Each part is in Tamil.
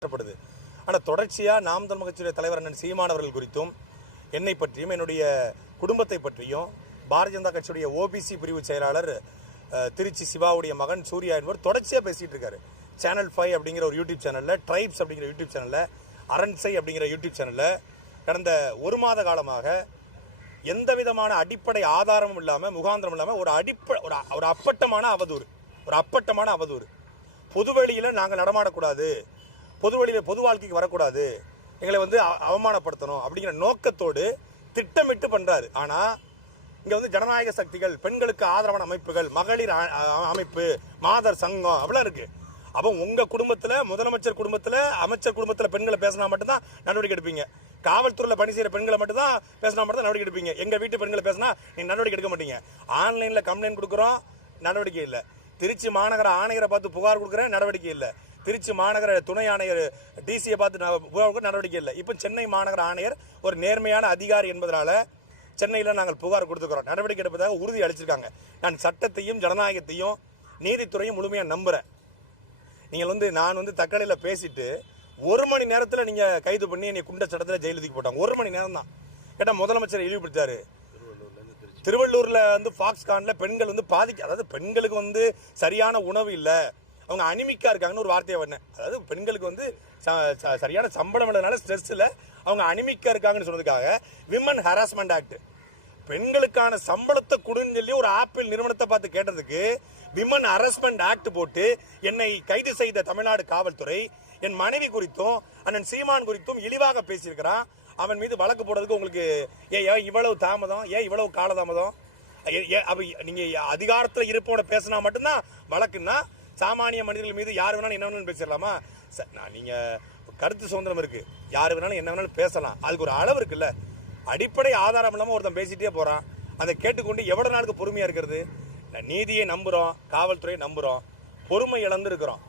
மாற்றப்படுது ஆனால் தொடர்ச்சியாக நாம் தமிழ் கட்சியுடைய தலைவர் அண்ணன் சீமானவர்கள் குறித்தும் என்னை பற்றியும் என்னுடைய குடும்பத்தை பற்றியும் பாரதிய ஜனதா கட்சியுடைய ஓபிசி பிரிவு செயலாளர் திருச்சி சிவாவுடைய மகன் சூர்யா என்பவர் தொடர்ச்சியாக பேசிகிட்டு இருக்காரு. சேனல் ஃபைவ் அப்படிங்கிற ஒரு யூடியூப் சேனலில் ட்ரைப்ஸ் அப்படிங்கிற யூடியூப் சேனலில் அரண்சை அப்படிங்கிற யூடியூப் சேனலில் கடந்த ஒரு மாத காலமாக எந்த விதமான அடிப்படை ஆதாரமும் இல்லாமல் முகாந்திரம் இல்லாமல் ஒரு அடிப்படை ஒரு ஒரு அப்பட்டமான அவதூறு ஒரு அப்பட்டமான அவதூறு. பொதுவெளியில் நாங்கள் நடமாடக்கூடாது. பொது பொதுவெளியில் பொது வாழ்க்கைக்கு வரக்கூடாது. எங்களை வந்து அவமானப்படுத்தணும் அப்படிங்கிற நோக்கத்தோடு திட்டமிட்டு பண்ணுறாரு ஆனால் இங்கே வந்து ஜனநாயக சக்திகள் பெண்களுக்கு ஆதரவான அமைப்புகள் மகளிர் அமைப்பு மாதர் சங்கம் அப்படிலாம் இருக்குது அப்போ உங்கள் குடும்பத்தில் முதலமைச்சர் குடும்பத்தில் அமைச்சர் குடும்பத்தில் பெண்களை பேசினா மட்டும்தான் நடவடிக்கை எடுப்பீங்க. காவல்துறையில் பணி செய்கிற பெண்களை மட்டும்தான் பேசினா மட்டும் தான் நடவடிக்கை எடுப்பீங்க. எங்கள் வீட்டு பெண்களை பேசினா நீங்கள் நடவடிக்கை எடுக்க மாட்டீங்க. ஆன்லைனில் கம்ப்ளைண்ட் கொடுக்குறோம் நடவடிக்கை இல்லை. திருச்சி மாநகர ஆணையரை பார்த்து புகார் கொடுக்குறேன் நடவடிக்கை இல்லை. திருச்சி மாநகர துணை ஆணையர் டிசியை பார்த்து நடவடிக்கை இல்லை. இப்போ சென்னை மாநகர ஆணையர் ஒரு நேர்மையான அதிகாரி என்பதனால சென்னையில் நாங்கள் புகார் கொடுத்துக்கிறோம். நடவடிக்கை எடுப்பதாக உறுதி அளிச்சிருக்காங்க. நான் சட்டத்தையும் ஜனநாயகத்தையும் நீதித்துறையும் முழுமையாக நம்புகிறேன் நீங்கள் வந்து நான் வந்து தக்கடையில் பேசிட்டு ஒரு மணி நேரத்தில் நீங்கள் கைது பண்ணி என்னை குண்ட சட்டத்தில் ஜெயிலுக்கு போட்டாங்க. ஒரு மணி நேரம் தான் கேட்டால் முதலமைச்சர் இழிவுபடுத்தாரு திருவள்ளூரில் வந்து ஃபாக்ஸ்கானில் பெண்கள் வந்து பாதிக்க அதாவது பெண்களுக்கு வந்து சரியான உணவு இல்லை. அவங்க அனிமிக்காக இருக்காங்கன்னு ஒரு வார்த்தையை வந்தேன். அதாவது பெண்களுக்கு வந்து ச- ச- சரியான சம்பளம் இல்லைனால ஸ்ட்ரெஸ்ஸில் அவங்க அனிமிக்காக இருக்காங்கன்னு சொன்னதுக்காக விமன் ஹராஸ்மெண்ட் ஆக்ட் பெண்களுக்கான சம்பளத்தை கொடுன்னு சொல்லி ஒரு ஆப்பிள் நிறுவனத்தை பார்த்து கேட்டதுக்கு விமன் ஹராஸ்மெண்ட் ஆக்ட் போட்டு என்னை கைது செய்த தமிழ்நாடு காவல்துறை என் மனைவி குறித்தும் அண்ணன் சீமான் குறித்தும் இழிவாக பேசியிருக்கிறான். அவன் மீது வழக்கு போடுறதுக்கு உங்களுக்கு ஏன் ஏன் இவ்வளவு தாமதம்? ஏன் இவ்வளவு காலதாமதம்? ஏ- ஏ- அப்ப நீங்க அதிகாரத்துல இருப்போட பேசினா மட்டும்தான் வழக்குன்னா சாமானிய மனிதர்கள் மீது யார் வேணாலும் என்ன வேணாலும் பேசிடலாமா? நீங்கள் நான் கருத்து சுதந்திரம் இருக்குது யார் வேணாலும் என்ன வேணாலும் பேசலாம். அதுக்கு ஒரு அளவு இருக்குல்ல. அடிப்படை ஆதாரம் இல்லாமல் ஒருத்தன் பேசிட்டே போகிறான் அதை கேட்டுக்கொண்டு எவ்வளோ நாளுக்கு பொறுமையாக இருக்கிறது? நான் நீதியை நம்புகிறோம் காவல்துறையை நம்புகிறோம் பொறுமை இழந்துருக்கிறோம்.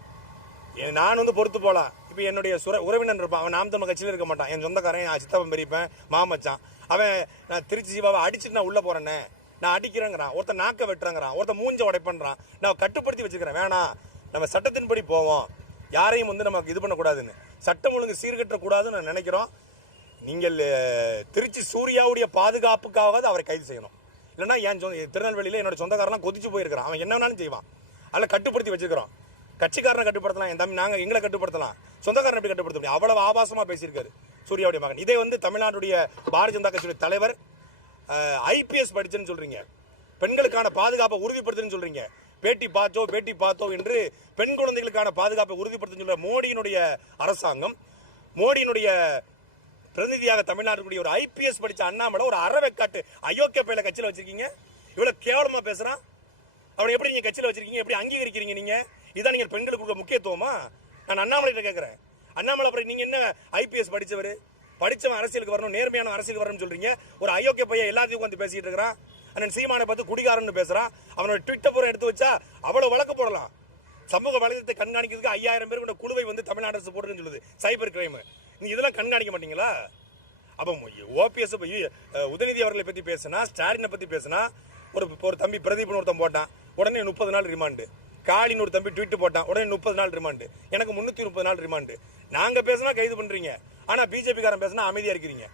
நான் வந்து பொறுத்து போகலாம் இப்போ என்னுடைய சுர உறவினன் இருப்பான். அவன் நாம் தமிழ் கட்சியில் இருக்க மாட்டான். என் சொந்தக்காரன் என் சித்தப்பன் பெரியப்பன் மாமச்சான். அவன் நான் திருச்சி சிவாவை அடிச்சுட்டு நான் உள்ளே போகிறேன்னே நான் அடிக்கிறேங்கிறான். ஒருத்தன் நாக்க வெட்டுறேங்கிறான். ஒருத்தன் மூஞ்ச உடைப்பண்றான் நான் கட்டுப்படுத்தி வச்சுக்கிறேன். வேணாம் நம்ம சட்டத்தின்படி போவோம். யாரையும் வந்து நமக்கு இது பண்ணக்கூடாதுன்னு. சட்டம் ஒழுங்கு சீர்கட்டக்கூடாதுன்னு நான் நினைக்கிறோம். நீங்கள் திருச்சி சூர்யாவுடைய பாதுகாப்புக்காவது அவரை கைது செய்யணும். இல்லைன்னா என் சொந்த திருநெல்வேலியில் என்னோட சொந்தக்காரெல்லாம் கொதிச்சு போயிருக்கிறான். அவன் என்ன வேணாலும் செய்வான். அதில் கட்டுப்படுத்தி வச்சுக்கிறோம். கட்சிக்காரனை கட்டுப்படுத்தலாம். என் தம்பி நாங்கள் எங்களை கட்டுப்படுத்தலாம். சொந்தக்காரனை எப்படி கட்டுப்படுத்த முடியும்? அவ்வளவு ஆபாசமாக பேசியிருக்காரு சூர்யாவுடைய மகன். இதே வந்து தமிழ்நாட்டுடைய பாரதிய ஜனதா கட்சியுடைய தலைவர் ஐபிஎஸ் படித்தேன்னு சொல்கிறீங்க பெண்களுக்கான பாதுகாப்பை உறுதிப்படுத்துன்னு சொல்கிறீங்க பேட்டி பார்த்தோ பேட்டி பார்த்தோ என்று பெண் குழந்தைகளுக்கான பாதுகாப்பை உறுதிப்படுத்துன்னு சொல்கிற மோடியினுடைய அரசாங்கம் மோடியினுடைய பிரதிநிதியாக தமிழ்நாட்டுடைய ஒரு ஐபிஎஸ் படித்த அண்ணாமலை ஒரு அறவைக்காட்டு அயோக்கிய பயில கட்சியில் வச்சிருக்கீங்க. இவ்வளோ கேவலமாக பேசுகிறான் அவனை எப்படி நீங்கள் கட்சியில் வச்சிருக்கீங்க? எப்படி அங்கீகரிக்கிறீங்க நீங்கள் இதான் நீங்கள் பெண்களுக்கு கொடுக்க முக்கியத்துவமா? நான் அண்ணாமலை கேட்குறேன் அண்ணாமலை அப்புறம் நீங்கள் என்ன ஐபிஎஸ் படித்தவர் படிச்சவன் அரசியலுக்கு வரணும் நேர்மையான அரசியலுக்கு வரணும்னு சொல்றீங்க. ஒரு அயோக்கிய பையன் எல்லாத்தையும் உட்காந்து பேசிட்டு இருக்கிறான். அண்ணன் சீமானை பார்த்து குடிகாரன்னு பேசுறான் அவனோட ட்விட்டர் பூரா எடுத்து வச்சா அவ்வளவு வழக்கு போடலாம். சமூக வலைதளத்தை கண்காணிக்கிறதுக்கு ஐயாயிரம் பேர் கொண்ட குழுவை வந்து தமிழ்நாடு அரசு போடுறதுன்னு சொல்லுது. சைபர் கிரைம் நீ இதெல்லாம் கண்காணிக்க மாட்டீங்களா? அப்போ ஓபிஎஸ் உதயநிதி அவர்களை பத்தி பேசினா ஸ்டாலினை பத்தி பேசினா ஒரு ஒரு தம்பி பிரதீப்னு ஒருத்தன் போட்டான். உடனே முப்பது நாள் ரிமாண்டு காளின்னு ஒரு தம்பி ட்வீட் போட்டான். உடனே முப்பது நாள் ரிமாண்டு எனக்கு முன்னூத்தி முப்பது நாள் ரிமாண்டு நாங்க பேசினா கைது பண்றீங்க. ஆனால் பிஜேபிக்காரன் பேசினா அமைதியாக இருக்கிறீங்க.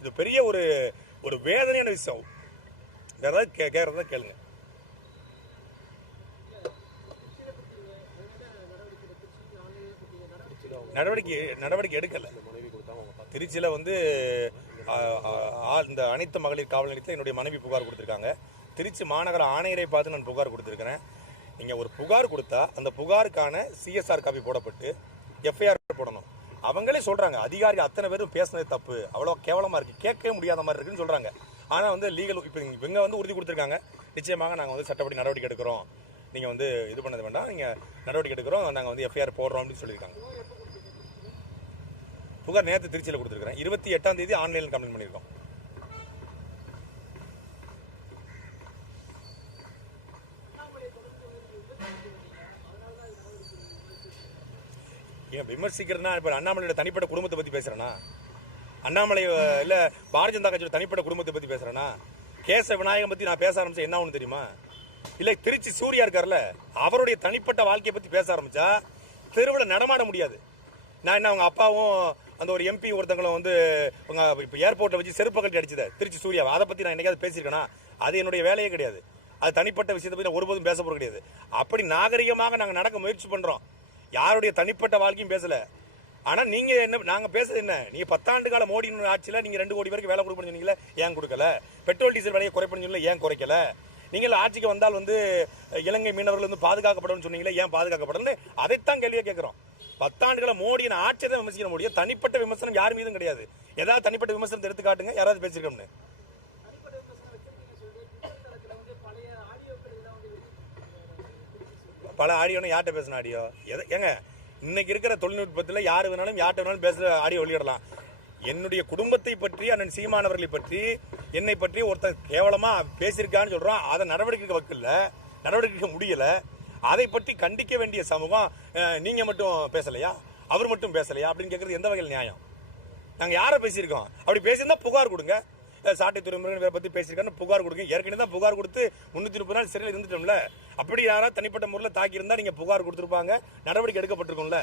இது பெரிய ஒரு ஒரு வேதனையான விஷயம். வேற ஏதாவது கே கேட்குறதா கேளுங்க. நடவடிக்கை நடவடிக்கை எடுக்கல. திருச்சியில் வந்து இந்த அனைத்து மகளிர் காவல் நிலையத்தில் என்னுடைய மனைவி புகார் கொடுத்துருக்காங்க. திருச்சி மாநகர ஆணையரை பார்த்து நான் புகார் கொடுத்துருக்கிறேன். நீங்கள் ஒரு புகார் கொடுத்தா அந்த புகாருக்கான சிஎஸ்ஆர் காப்பி போடப்பட்டு எஃப்ஐஆர் போடணும். அவங்களே சொல்கிறாங்க அதிகாரி அத்தனை பேரும் பேசுனது தப்பு அவ்வளோ கேவலமாக இருக்குது கேட்கவே முடியாத மாதிரி இருக்குன்னு சொல்கிறாங்க ஆனால் வந்து லீகல் இப்போ இவங்க வந்து உறுதி கொடுத்துருக்காங்க. நிச்சயமாக நாங்கள் வந்து சட்டப்படி நடவடிக்கை எடுக்கிறோம். நீங்கள் வந்து இது பண்ணது வேண்டாம் நீங்கள் நடவடிக்கை எடுக்கிறோம் நாங்கள் வந்து எஃப்ஐஆர் போடுறோம் அப்படின்னு சொல்லியிருக்காங்க. புகார் நேற்று திருச்சியில் கொடுத்துருக்குறேன். இருபத்தி எட்டாம் தேதி ஆன்லைனில் கம்ப்ளைண்ட் பண்ணியிருக்கோம். ஏன் விமர்சிக்கிறதுனா இப்போ அண்ணாமலையோட தனிப்பட்ட குடும்பத்தை பற்றி பேசுகிறேன்னா அண்ணாமலை இல்லை பாரதிய ஜனதா கட்சியோட தனிப்பட்ட குடும்பத்தை பற்றி பேசுகிறேன்னா கேச விநாயகம் பற்றி நான் பேச ஆரம்பிச்சா என்ன ஒன்று தெரியுமா? இல்லை திருச்சி சூர்யா இருக்கார்ல அவருடைய தனிப்பட்ட வாழ்க்கையை பற்றி பேச ஆரம்பித்தா தெருவில் நடமாட முடியாது. நான் என்ன அவங்க அப்பாவும் அந்த ஒரு எம்பி ஒருத்தங்களும் வந்து உங்க இப்போ ஏர்போர்ட்டில் வச்சு செருப்பு கட்டி அடிச்சது திருச்சி சூர்யா அதை பற்றி நான் என்னைக்காவது பேசியிருக்கேனா? அது என்னுடைய வேலையே கிடையாது. அது தனிப்பட்ட விஷயத்தை பற்றி நான் ஒருபோதும் பேச போகிறது கிடையாது. அப்படி நாகரிகமாக நாங்கள் நடக்க முயற்சி பண்ணுறோம் யாருடைய தனிப்பட்ட வாழ்க்கையும் பேசல. ஆனா நீங்க என்ன நாங்க பேசுறது என்ன? நீங்க பத்தாண்டு கால மோடி ஆட்சியில நீங்க ரெண்டு கோடி பேருக்கு வேலை கொடுக்கணும்னு சொன்னீங்களே ஏன் கொடுக்கல? பெட்ரோல் டீசல் விலையை குறைப்பணும் ஏன் குறைக்கல? நீங்கள் ஆட்சிக்கு வந்தால் வந்து இலங்கை மீனவர்கள் வந்து பாதுகாக்கப்படும்னு சொன்னீங்களே ஏன் பாதுகாக்கப்படல அதைத்தான் கேள்வியை கேட்கிறோம். பத்தாண்டுகளை மோடியின் ஆட்சியை தான் விமர்சிக்க முடியும் தனிப்பட்ட விமர்சனம் யார் மீதும் கிடையாது. ஏதாவது தனிப்பட்ட விமர்சனத்தை எடுத்து காட்டுங்க யாராவது பேசிருக்கோம்னு பல ஆடியோன்னு யார்கிட்ட பேசின ஆடியோ? எதை ஏங்க இன்னைக்கு இருக்கிற தொழில்நுட்பத்தில் யார் வேணாலும் யார்கிட்ட வேணாலும் பேசுகிற ஆடியோ வெளியிடலாம். என்னுடைய குடும்பத்தை பற்றி அண்ணன் சீமானவர்களை பற்றி என்னை பற்றி ஒருத்தன் கேவலமாக பேசியிருக்கான்னு சொல்கிறோம் அதை நடவடிக்கைக்கு வைக்கல நடவடிக்கை முடியலை. அதை பற்றி கண்டிக்க வேண்டிய சமூகம் நீங்கள் மட்டும் பேசலையா? அவர் மட்டும் பேசலையா? அப்படின்னு கேட்குறது எந்த வகையில் நியாயம்? நாங்கள் யாரை பேசியிருக்கோம்? அப்படி பேசியிருந்தா புகார் கொடுங்க. சாட்டை துறைமுருகன் வேற பத்தி பேசியிருக்கான்னு புகார் கொடுங்க. ஏற்கனவே தான் புகார் கொடுத்து முந்நூற்றி முப்பது நாள் சிறையில் இருந்துட்டோம்ல. அப்படி யாராவது தனிப்பட்ட முறையில் தாக்கி இருந்தா நீங்க புகார் கொடுத்துருப்பாங்க. நடவடிக்கை எடுக்கப்பட்டிருக்கும்ல.